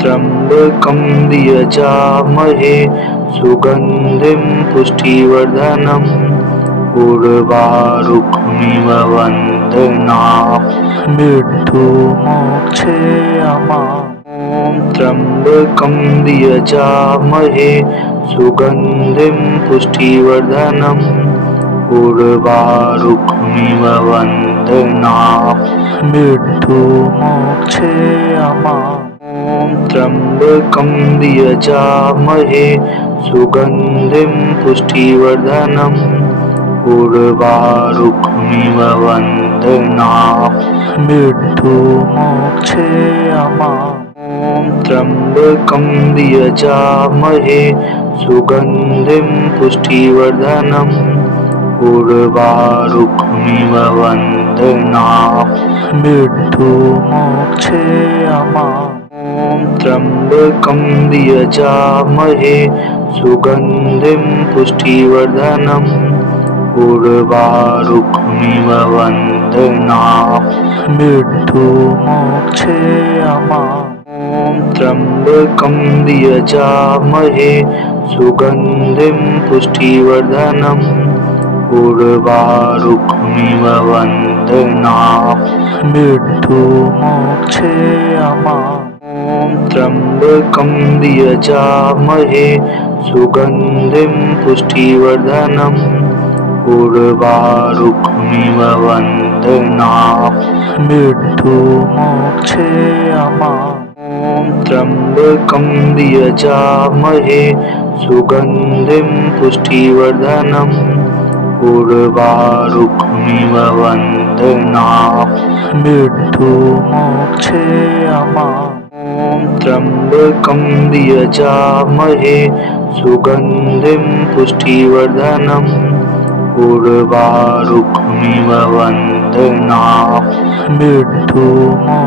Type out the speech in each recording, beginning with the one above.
त्र्यम्बकं यजामहे सुगन्धिं पुष्टिवर्धनम् उर्वारुकमिव वन्दनाम् मृत्युमोक्षेयमाम्। ॐ त्र्यम्बकं यजामहे सुगन्धिं पुष्टिवर्धनम् उर्वारुकमिव वन्दनाम् मृत्युमोक्षेयमाम्। ॐ त्र्यम्बकं यजामहे सुगन्धिं पुष्टिवर्धनम् उर्वारुकमिव वन्दनाम् मृत्युमोक्षेयमाम्। ॐ त्र्यम्बकं यजामहे सुगन्धिं पुष्टिवर्धनम् उर्वारुकमिव वन्दनाम् मृत्युमोक्षेयमाम्। ॐ त्र्यम्बकं यजामहे सुगन्धिं पुष्टिवर्धनम् उर्वारुकमिव वन्दनाम् मृत्युमोक्षेयमाम्। ॐ त्र्यम्बकं यजामहे सुगन्धिं पुष्टिवर्धनम् उर्वारुकमिव वन्दनाम् मृत्युमोक्षेयमाम्। ॐ त्र्यम्बकं यजामहे सुगन्धिं पुष्टिवर्धनम् उर्वारुकमिव वन्दनाम् मृत्युमोक्षेयमाम्। ॐ त्र्यम्बकं यजामहे सुगन्धिं पुष्टिवर्धनम् उर्वारुकमिव वन्दनाम् मृत्युमोक्षेयमाम्। ॐ त्र्यम्बकं यजामहे सुगन्धिं पुष्टिवर्धनम् उर्वारुकमिव वन्दनाम् मृत्युमोक्षेयमाम्।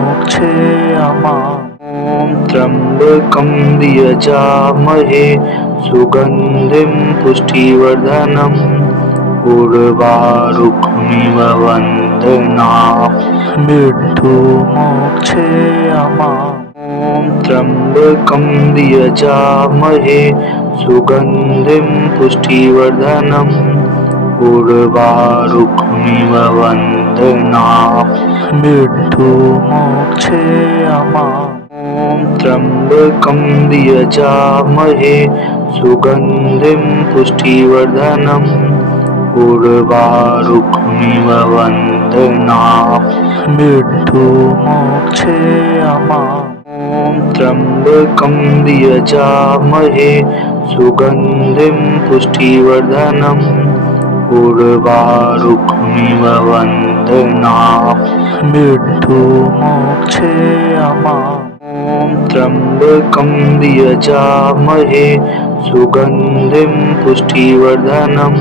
ॐ त्र्यम्बकं यजामहे सुगन्धिं पुष्टिवर्धनम् उर्वारुकमिव वन्दनाम् मृत्युमोक्षेयमाम्। ॐ त्र्यम्बकं यजामहे सुगन्धिं पुष्टिवर्धनम् उर्वारुकमिव वन्दनाम् मृत्युमोक्षेयमाम्। ॐ त्र्यम्बकं यजामहे सुगन्धिं पुष्टिवर्धनम् उर्वारुकमिव वन्दनाम् मृत्युमोक्षेयमाम्। ॐ त्र्यम्बकं यजामहे सुगन्धिं पुष्टिवर्धनम् उर्वारुकमिव वन्दनाम् मृत्युमोक्षेयमाम्। ॐ त्र्यम्बकं यजामहे सुगन्धिं पुष्टिवर्धनम्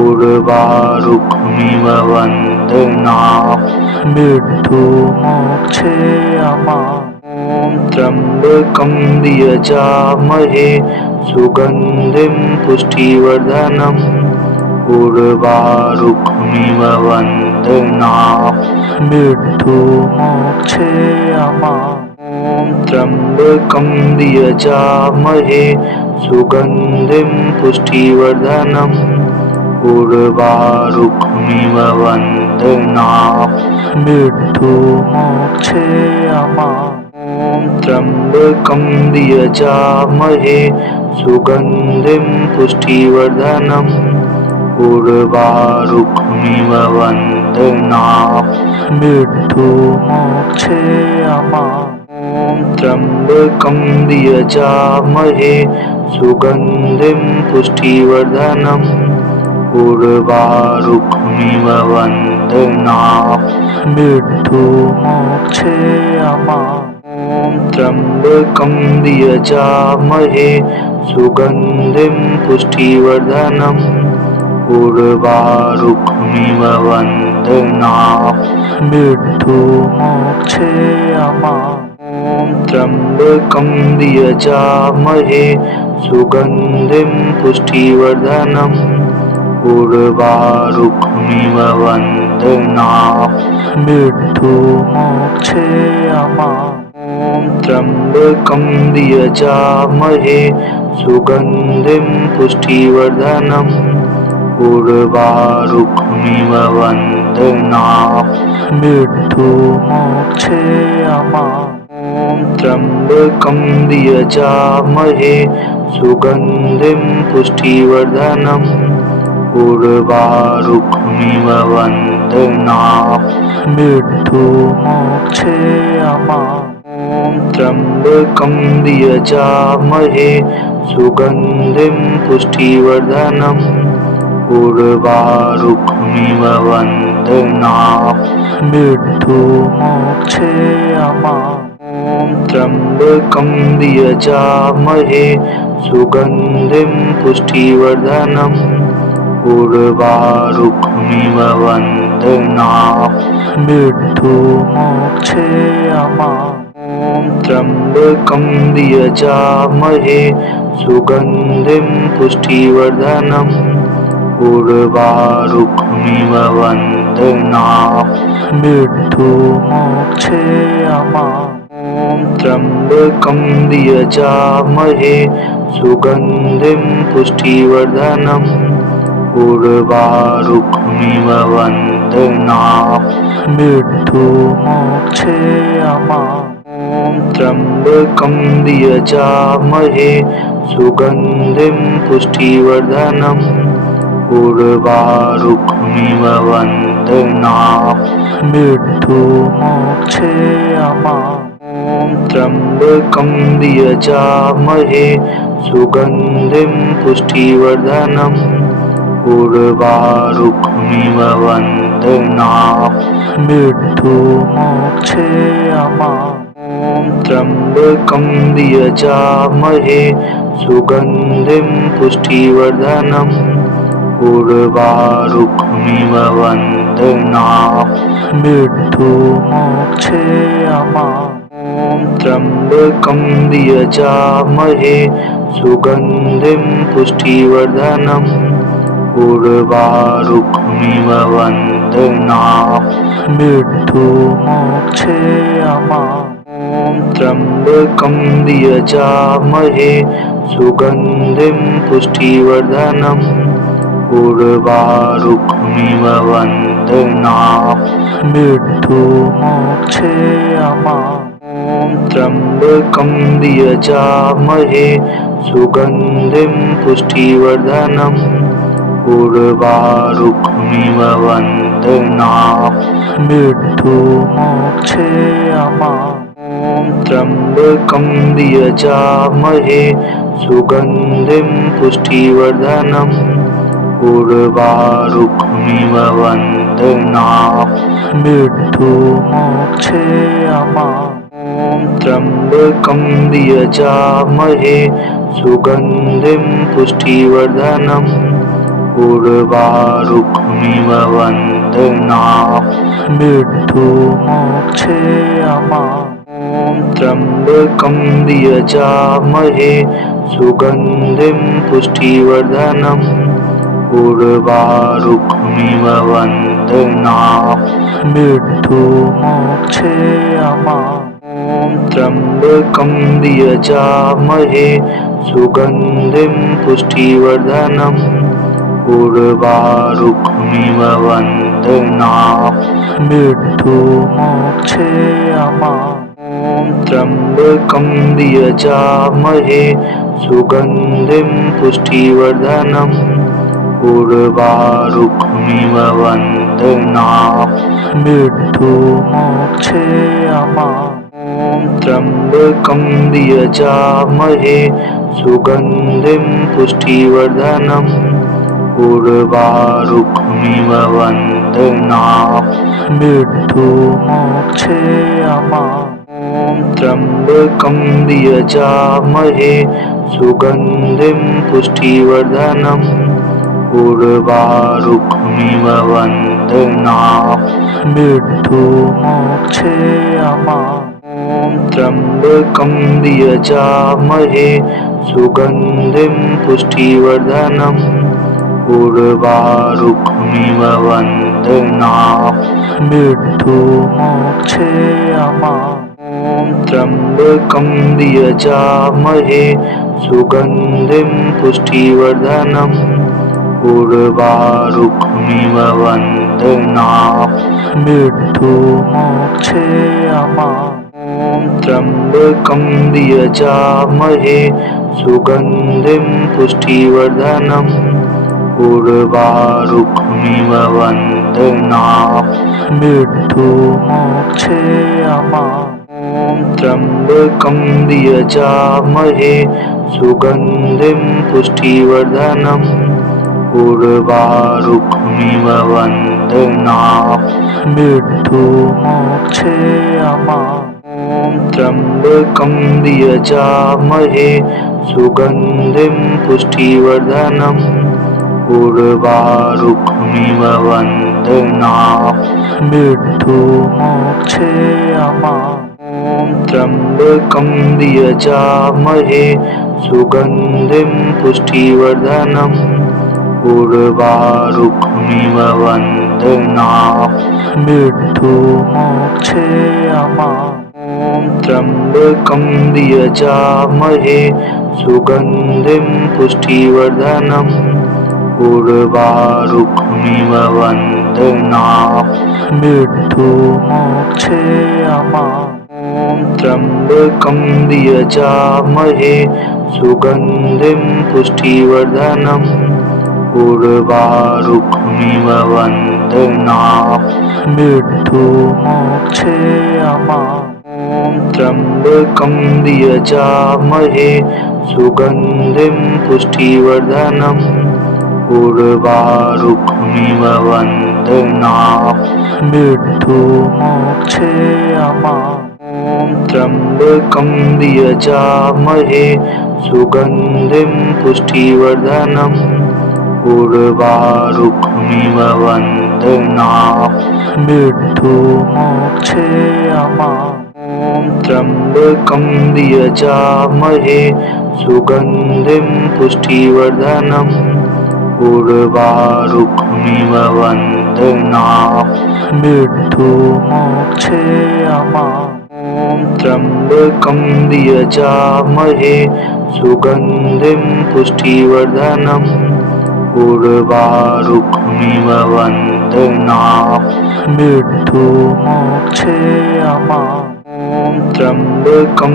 उर्वारुकमिव वन्दनाम् मृत्युमोक्षेयमाम्। ॐ त्र्यम्बकं यजामहे सुगन्धिं पुष्टिवर्धनम् उर्वारुकमिव वन्दनाम् मृत्युमोक्षेयमाम्। ॐ त्र्यम्बकं यजामहे सुगन्धिं पुष्टिवर्धनम् उर्वारुकमिव वन्दनाम् मृत्युमोक्षेयमाम्। ॐ त्र्यम्बकं यजामहे सुगन्धिं पुष्टिवर्धनम् उर्वारुकमिव वन्दनाम् मृत्युमोक्षेयमाम्। ॐ त्र्यम्बकं यजामहे सुगन्धिं पुष्टिवर्धनम् उर्वारुकमिव वन्दनाम् मृत्युमोक्षेयमाम्। ॐ त्र्यम्बकं यजामहे सुगन्धिं पुष्टिवर्धनम् उर्वारुकमिव वन्दनाम् मृत्युमोक्षेयमाम्। ॐ त्र्यम्बकं यजामहे सुगन्धिं पुष्टिवर्धनम् उर्वारुकमिव वन्दनाम् मृत्युमोक्षेयमाम्। ॐ त्र्यम्बकं यजामहे सुगन्धिं पुष्टिवर्धनम् उर्वारुकमिव बन्धनात् मृत्युमोक्षयमामृतं त्र्यम्बकं यजामहे सुगन्धिं पुष्टिवर्धनम् उर्वारुकमिव बन्धनात् मृत्युमोक्षयमामृतं त्र्यम्बकं यजामहे सुगन्धिं पुष्टिवर्धनम् उर्वारुकमिव बन्धनात् मृत्युमोक्षयमामृतं त्र्यम्बकं यजामहे सुगन्धिं पुष्टिवर्धनम् उर्वारुकमिव बन्धनात् मृत्युमोक्षयमामृतं त्र्यम्बकं यजामहे सुगन्धिं पुष्टिवर्धनम् उर्वारुकमिव बन्धनात् मृत्युमोक्षयमामृतं त्र्यम्बकं यजामहे सुगन्धिं पुष्टिवर्धनम् उर्वारुकमिव बन्धनात् मृत्युमोक्षयमामृतं त्र्यम्बकं यजामहे सुगन्धिं पुष्टिवर्धनम् उर्वारुकमिव बन्धनात् मृत्युमोक्षयमामृतं त्र्यम्बकं यजामहे सुगन्धिं पुष्टिवर्धनम् उर्वारुकमिव बन्धनात् मृत्युमोक्षयमामृतं त्र्यम्बकं यजामहे सुगन्धिं पुष्टिवर्धनम् उर्वारुकमिव बन्धनात् मृत्युमोक्षयमामृतं त्र्यम्बकं यजामहे सुगन्धिं पुष्टिवर्धनम् उर्वारुकमिव बन्धनात् मृत्युमोक्षयमामृतं त्र्यम्बकं यजामहे सुगन्धिं पुष्टिवर्धनम् उर्वारुकमिव बन्धनात् मृत्युमोक्षयमामृतं त्र्यम्बकं यजामहे सुगन्धिं पुष्टिवर्धनम् उर्वारुकमिव बन्धनात् मृत्युमोक्षयमामृतं त्र्यम्बकं यजामहे सुगन्धिं पुष्टिवर्धनम् उर्वारुकमिव बन्धनात् मृत्युमोक्षयमामृतं त्र्यम्बकं यजामहे सुगन्धिं पुष्टिवर्धनम् उर्वारुकमिव बन्धनात् मृत्युमोक्षयमामृतं त्र्यम्बकं यजामहे सुगन्धिं पुष्टिवर्धनम् उर्वारुकमिव बन्धनात् मृत्युमोक्षयमामृतं त्र्यम्बकं यजामहे सुगन्धिं पुष्टिवर्धनम् उर्वारुकमिव बन्धनात् मृत्युमोक्षयमामृतं त्र्यम्बकं यजामहे सुगन्धिं पुष्टिवर्धनम् उर्वारुकमिव बन्धनात् मृत्युमोक्षयमामृतं त्र्यम्बकं यजामहे सुगन्धिं पुष्टिवर्धनम् उर्वारुकमिव बन्धनात् मृत्युमोक्षयमामृतं त्र्यम्बकं यजामहे सुगन्धिं पुष्टिवर्धनम् उर्वारुकमिव बन्धनात् मृत्युमोक्षयमामृतं त्र्यम्बकं यजामहे सुगन्धिं पुष्टिवर्धनम् उर्वारुकमिव बन्धनात् ॐ त्र्यम्बकं यजामहे सुगन्धिं पुष्टिवर्धनम् उर्वारुकमिव वन्दनात् मृत्युमोक्षयमामृतात्। ॐ त्र्यम्बकं यजामहे सुगन्धिं पुष्टिवर्धनम् उर्वारुकमिव वन्दनात् मृत्युमोक्षयमामृतात्। ॐ त्र्यम्बकं यजामहे सुगन्धिं पुष्टिवर्धनम् उर्वारुकमिव वन्दनात् मृत्युमोक्षयमामृतात्। ॐ त्र्यम्बकं यजामहे सुगन्धिं पुष्टिवर्धनम् उर्वारुकमिव वन्दनात् मृत्युमोक्षयमामृतात्। ॐ त्र्यम्बकं यजामहे सुगन्धिं पुष्टिवर्धनम् उर्वारुकमिव वन्दनात् मृत्युमोक्षयमामृतात्। ॐ त्र्यम्बकं यजामहे सुगन्धिं पुष्टिवर्धनम् उर्वारुकमिव वन्दनात् मृत्युमोक्षयमामृतात्। ॐ त्र्यम्बकं यजामहे सुगन्धिं पुष्टिवर्धनम् उर्वारुकमिव वन्दनात् मृत्युमोक्षयमामृतात्। ॐ त्र्यम्बकं यजामहे सुगन्धिं पुष्टिवर्धनम् उर्वारुकमिव वन्दनात् मृत्युमोक्षयमामृतात्। ॐ त्र्यम्बकं यजामहे सुगन्धिं पुष्टिवर्धनम् उर्वारुकमिव वन्दनात् मृत्युमोक्षयमामृतात्। ॐ त्र्यम्बकं यजामहे सुगन्धिं पुष्टिवर्धनम् उर्वारुकमिव वन्दनात् मृत्युमोक्षयमामृतात्। ॐ त्र्यम्बकं यजामहे सुगन्धिं पुष्टिवर्धनम् उर्वारुकमिव वन्दनात् मृत्युमोक्षयमामृतात्। ॐ त्र्यम्बकं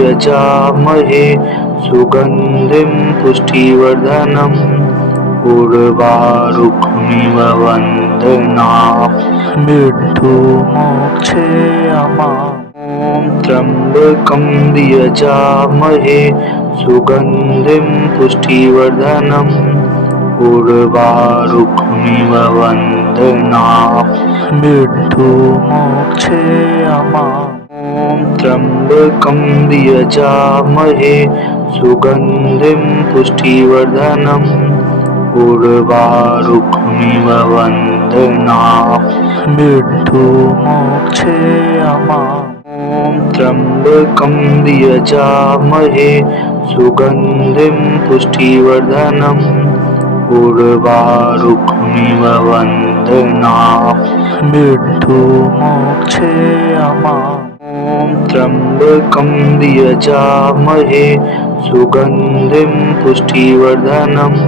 यजामहे सुगन्धिं पुष्टिवर्धनम् उर्वारुकमिव वन्दनात् मृत्युमोक्षयमामृतात्। ॐ त्र्यम्बकं यजामहे सुगन्धिं पुष्टिवर्धनम् उर्वारुकमिव वन्दनात् मृत्युमोक्षयमामृतात्। ॐ त्र्यम्बकं यजामहे सुगन्धिं पुष्टिवर्धनम् उर्वारुकमिव वन्दनात् मृत्युमोक्षयमामृतात्। ॐ त्र्यम्बकं यजामहे सुगन्धिं पुष्टिवर्धनम् उर्वारुकमिव वन्दनात् मृत्युमोक्षयमामृतात्। ॐ त्र्यम्बकं यजामहे सुगन्धिं पुष्टिवर्धनम्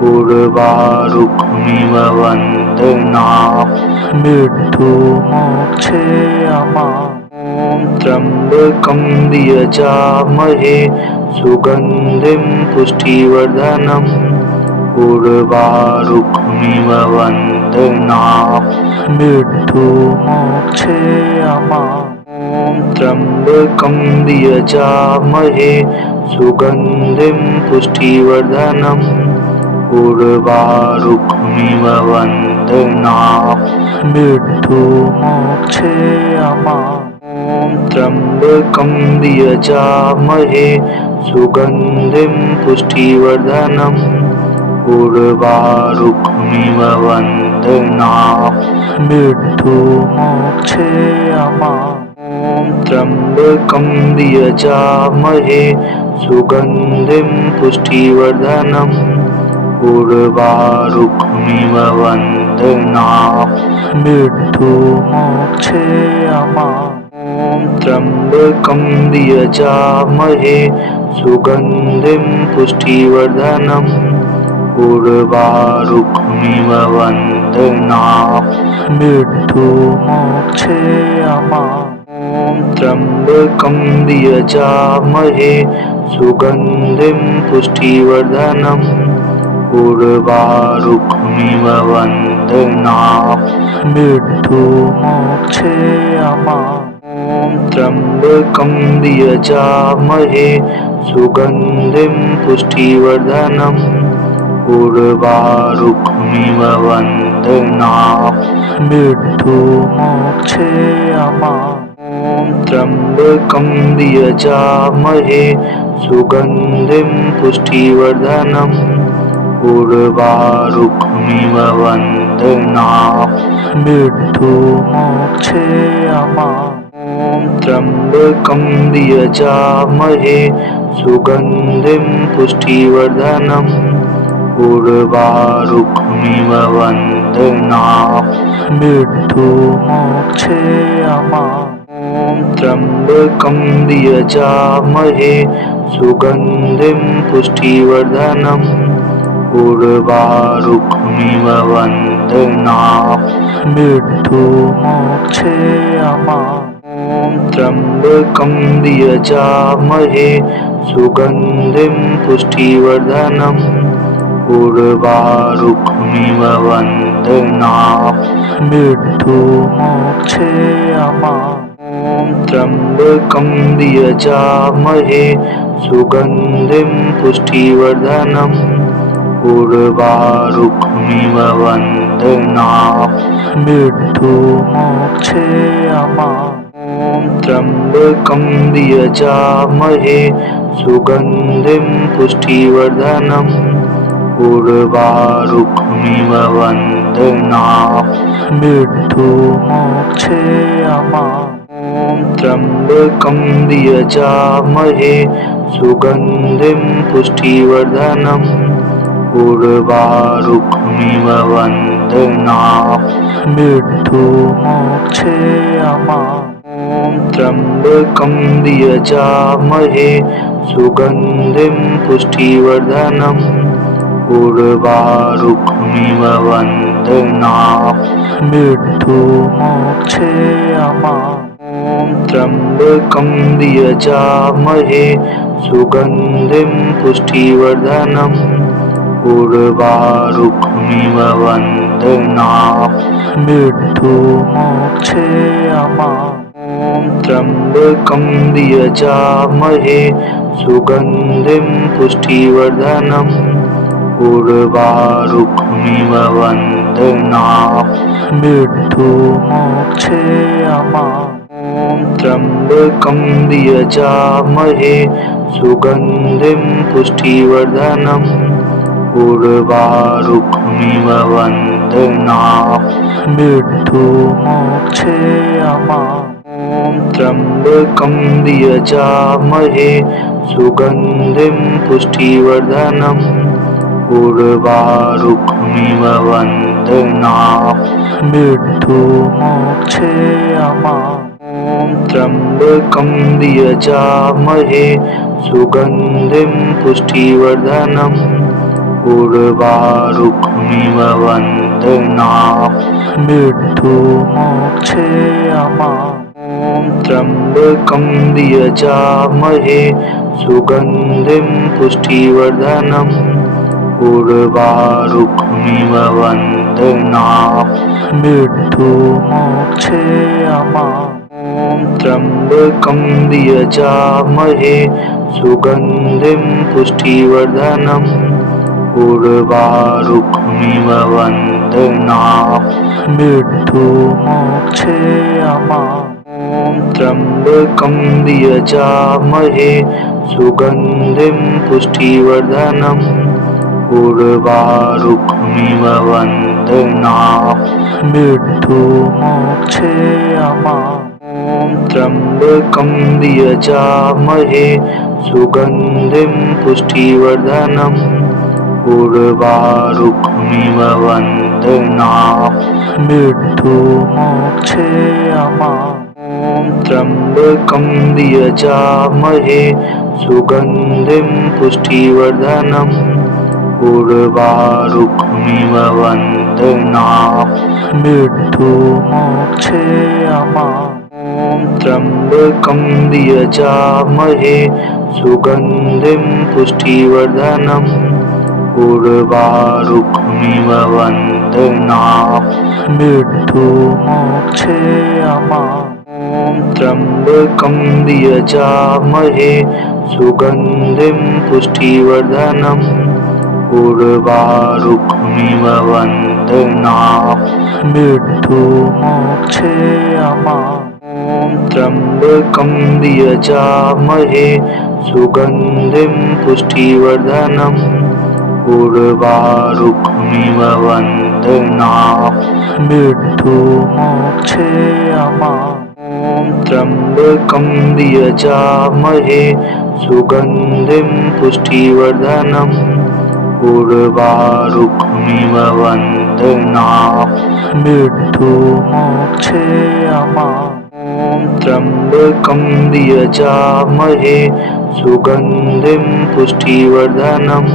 उर्वारुकमिव वन्दनात् मृत्युमोक्षयमामृतात्। ॐ त्र्यम्बकं यजामहे सुगन्धिं पुष्टिवर्धनम् उर्वारुकमिव वन्दनात् मृत्युमोक्षयमामृतात्। ॐ त्र्यम्बकं यजामहे सुगन्धिं पुष्टिवर्धनम् उर्वारुकमिव वन्दनात् मृत्युमोक्षयमामृतात्। ॐ त्र्यम्बकं यजामहे सुगन्धिं पुष्टिवर्धनम् उर्वारुकमिव वन्दनात् मृत्युमोक्षयमामृतात्। ॐ त्र्यम्बकं यजामहे सुगन्धिं पुष्टिवर्धनम् उर्वारुकमिव वन्दनात् मृत्युमोक्षयमामृतात्। ॐ त्र्यम्बकं यजामहे सुगन्धिं पुष्टिवर्धनम् उर्वारुकमिव बन्धनात् मृत्युमोक्षयमामृतम् ॐ त्र्यम्बकं यजामहे सुगन्धिं पुष्टिवर्धनम् उर्वारुकमिव बन्धनात् मृत्युमोक्षयमामृतम् ॐ त्र्यम्बकं यजामहे सुगन्धिं पुष्टिवर्धनम् उर्वारुकमिव बन्धनात् मृत्युमोक्षयमामृतम् ॐ त्र्यम्बकं यजामहे सुगन्धिं पुष्टिवर्धनम् उर्वारुकमिव बन्धनात् मृत्युमोक्षयमामृतम् ॐ त्र्यम्बकं यजामहे सुगन्धिं पुष्टिवर्धनम् उर्वारुकमिव बन्धनात् मृत्युमोक्षयमामृतम् ॐ त्र्यम्बकं यजामहे सुगन्धिं पुष्टिवर्धनम् उर्वारुकमिव बन्धनात् मृत्युमोक्षयमामृतम् ॐ त्र्यम्बकं यजामहे सुगन्धिं पुष्टिवर्धनम् उर्वारुकमिव बन्धनात् मृत्युमोक्षयमामृतम् ॐ त्र्यम्बकं यजामहे सुगन्धिं पुष्टिवर्धनम् उर्वारुकमिव बन्धनात् मृत्युमोक्षयमामृतम् ॐ त्र्यम्बकं यजामहे सुगन्धिं पुष्टिवर्धनम् उर्वारुकमिव बन्धनात् मृत्युमोक्षयमामृतम् ॐ त्र्यम्बकं यजामहे सुगन्धिं पुष्टिवर्धनम् उर्वारुकमिव बन्धनात् मृत्युमोक्षयमामृतम् ॐ त्र्यम्बकं यजामहे सुगन्धिं पुष्टिवर्धनम् उर्वारुकमिव बन्धनात् मृत्युमोक्षयमामृतम् ॐ त्र्यम्बकं यजामहे सुगन्धिं पुष्टिवर्धनम् उर्वारुकमिव बन्धनात् मृत्युमोक्षयमामृतम् ॐ त्र्यम्बकं यजामहे सुगन्धिं पुष्टिवर्धनम् उर्वारुकमिव बन्धनात् मृत्युमोक्षयमामृतम् ॐ त्र्यम्बकं यजामहे सुगन्धिं पुष्टिवर्धनम् उर्वारुकमिव बन्धनात् मृत्युमोक्षयमामृतम् ॐ त्र्यम्बकं यजामहे सुगन्धिं पुष्टिवर्धनम् उर्वारुकमिव बन्धनात् मृत्युमोक्षयमामृतम् ॐ त्र्यम्बकं यजामहे सुगन्धिं पुष्टिवर्धनम् उर्वारुकमिव बन्धनात् मृत्युमोक्षयमामृतम् ॐ त्र्यम्बकं यजामहे सुगन्धिं पुष्टिवर्धनम् उर्वारुकमिव बन्धनात् मृत्युमोक्षयमामृतम् ॐ त्र्यम्बकं यजामहे सुगन्धिं पुष्टिवर्धनम् उर्वारुकमिव बन्धनात् मृत्युमोक्षयमामृतम् ॐ त्र्यम्बकं यजामहे सुगन्धिं पुष्टिवर्धनम् उर्वारुकमिव बन्धनात् मृत्युमोक्षयमामृतम् ॐ त्र्यम्बकं यजामहे सुगन्धिं पुष्टिवर्धनम् उर्वारुकमिव बन्धनात् मृत्युमोक्षयमामृतम् ॐ त्र्यम्बकं यजामहे सुगन्धिं पुष्टिवर्धनम् उर्वारुकमिव वन्दनात् मृत्युमोक्षे अमाम् ॐ त्र्यम्बकं यजामहे सुगन्धिं पुष्टिवर्धनम् उर्वारुकमिव वन्दनात् मृत्युमोक्षे अमाम् ॐ त्र्यम्बकं यजामहे सुगन्धिं पुष्टिवर्धनम् उर्वारुकमिव वन्दनात् मृत्युमोक्षे अमाम् ॐ त्र्यम्बकं यजामहे सुगन्धिं पुष्टिवर्धनम् उर्वारुकमिव वन्दनात् मृत्युमोक्षे अमाम् ॐ त्र्यम्बकं यजामहे सुगन्धिं पुष्टिवर्धनम् उर्वारुकमिव वन्दनात् मृत्युमोक्षे अमाम् ॐ त्र्यम्बकं यजामहे सुगन्धिं पुष्टिवर्धनम्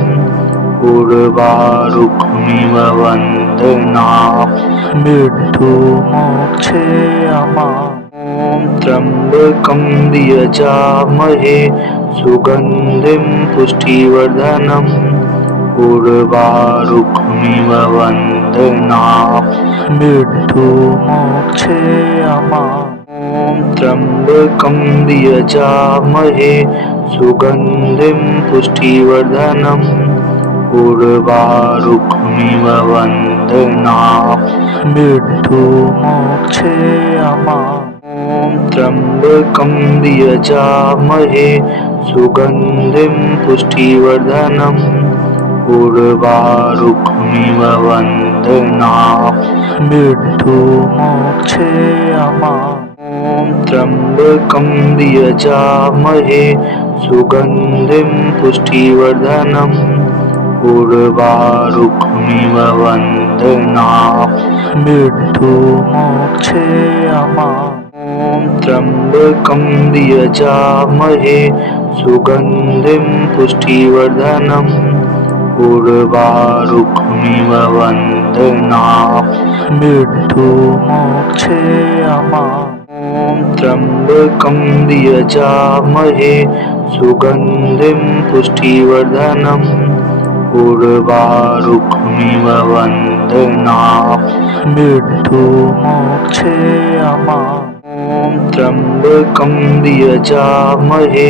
उर्वारुकमिव वन्दनात् मृत्युमोक्षे अमाम् ॐ त्र्यम्बकं यजामहे सुगन्धिं पुष्टिवर्धनम् उर्वारुकमिव वन्दनात् मृत्युमोक्षे अमाम् ॐ त्र्यम्बकं यजामहे सुगन्धिं पुष्टिवर्धनम् उर्वारुकमिव वन्दनात् मृत्युमोक्षे अमाम् ॐ त्र्यम्बकं यजामहे सुगन्धिं पुष्टिवर्धनम् उर्वारुकमिव वन्दनात् मृत्युमोक्षे अमाम् ॐ त्र्यम्बकं यजामहे सुगन्धिं पुष्टिवर्धनम् उर्वारुकमिव वन्दनात् मृत्युमोक्षे अमाम् ॐ त्र्यम्बकं यजामहे सुगन्धिं पुष्टिवर्धनम् उर्वारुकमिव वन्दनात् मृत्युमोक्षे अमाम् ॐ त्र्यम्बकं यजामहे सुगन्धिं पुष्टिवर्धनम् उर्वारुकमिव वन्दनात् मृत्युमोक्षे अमाम् ॐ त्र्यम्बकं यजामहे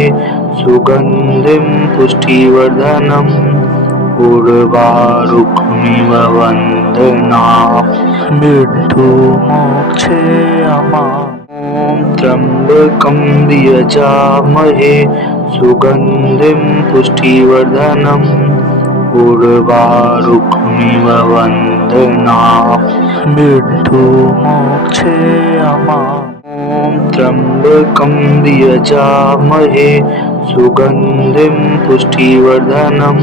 सुगन्धिं पुष्टिवर्धनम् उर्वारुकमिव वन्दनात् मृत्युमोक्षे अमाम् ॐ त्र्यम्बकं यजामहे सुगन्धिं पुष्टिवर्धनम् उर्वारुकमिव वन्दनात् मृत्युमोक्षे अमाम् ॐ त्र्यम्बकं यजामहे सुगन्धिं पुष्टिवर्धनम्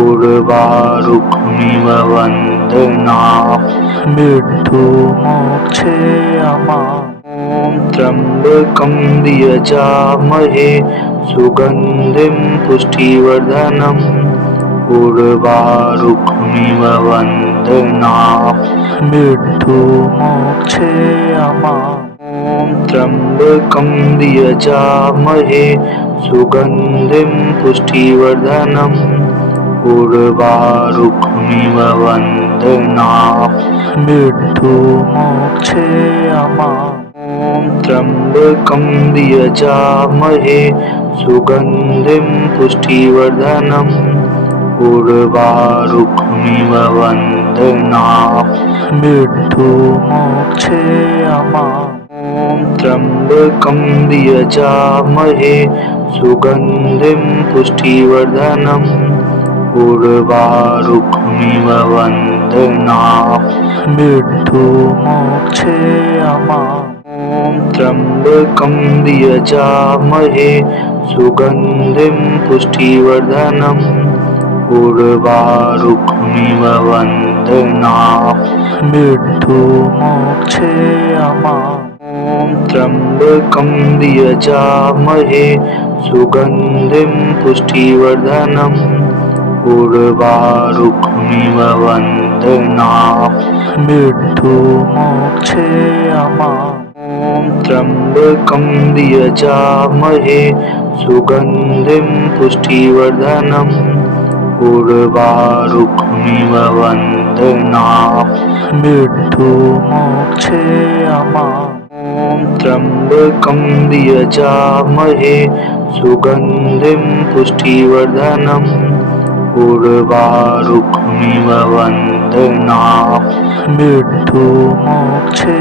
उर्वारुकमिव वन्दनात् मृत्युमोक्षे अमाम् ॐ त्र्यम्बकं यजामहे सुगन्धिं पुष्टिवर्धनम् उर्वारुकमिव वन्दनात् मृत्युमोक्षे अमाम् ॐ त्र्यम्बकं यजामहे सुगन्धिं पुष्टिवर्धनम् उर्वारुकमिव वन्दनात् मृत्युमोक्षे अमाम् ॐ त्र्यम्बकं यजामहे सुगन्धिं पुष्टिवर्धनम् उर्वारुकमिव वन्दनात् मृत्युमोक्षे अमाम् ॐ त्र्यम्बकं यजामहे सुगन्धिं पुष्टिवर्धनम् उर्वारुकमिव वन्दनात् मृत्युमोक्षे अमाम् ॐ त्र्यम्बकं यजामहे सुगन्धिं पुष्टिवर्धनम् उर्वारुकमिव वन्दनात् मृत्युमोक्षे अमाम् ॐ त्र्यम्बकं यजामहे सुगन्धिं पुष्टिवर्धनम् उर्वारुकमिव वन्दनाम् मृत्युमोक्षे अमाम् ॐ त्र्यम्बकं यजामहे सुगन्धिं पुष्टिवर्धनम् उर्वारुकमिव वन्दनाम् मृत्युमोक्षे अमाम् ॐ त्र्यम्बकं यजामहे सुगन्धिं पुष्टिवर्धनम् उर्वारुकमिव वन्दनाम् मृत्युमोक्षे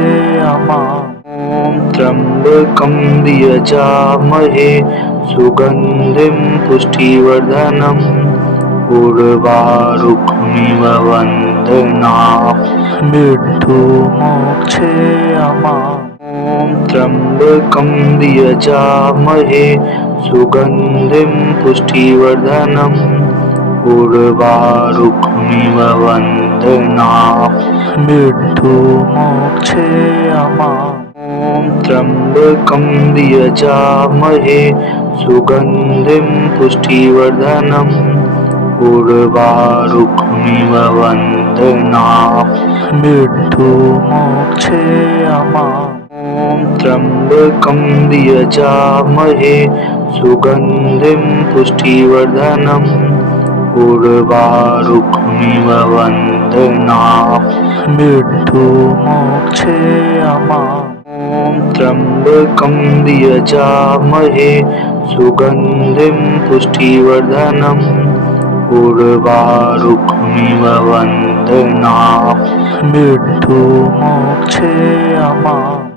अमाम् ॐ त्र्यम्बकं यजामहे सुगन्धिं पुष्टिवर्धनम् उर्वारुकमिव वन्दनाम् मृत्युमोक्षे अमाम् ॐ त्र्यम्बकं यजामहे सुगन्धिं पुष्टिवर्धनम् उर्वारुकमिव वन्दनाम् मृत्युमोक्षे अमाम् ॐ त्र्यम्बकं यजामहे सुगन्धिं पुष्टिवर्धनम् उर्वारुकमिव वन्दनाम् मृत्युमोक्षे अमाम् ॐ त्र्यम्बकं यजामहे सुगन्धिं पुष्टिवर्धनम् उर्वारुकमिव वन्दनाम् मृत्युमोक्षे अमाम् ॐ त्र्यम्बकं यजामहे सुगन्धिं पुष्टिवर्धनम् उर्वारुकमिव वन्दनाम् मृत्युमोक्षे अमाम्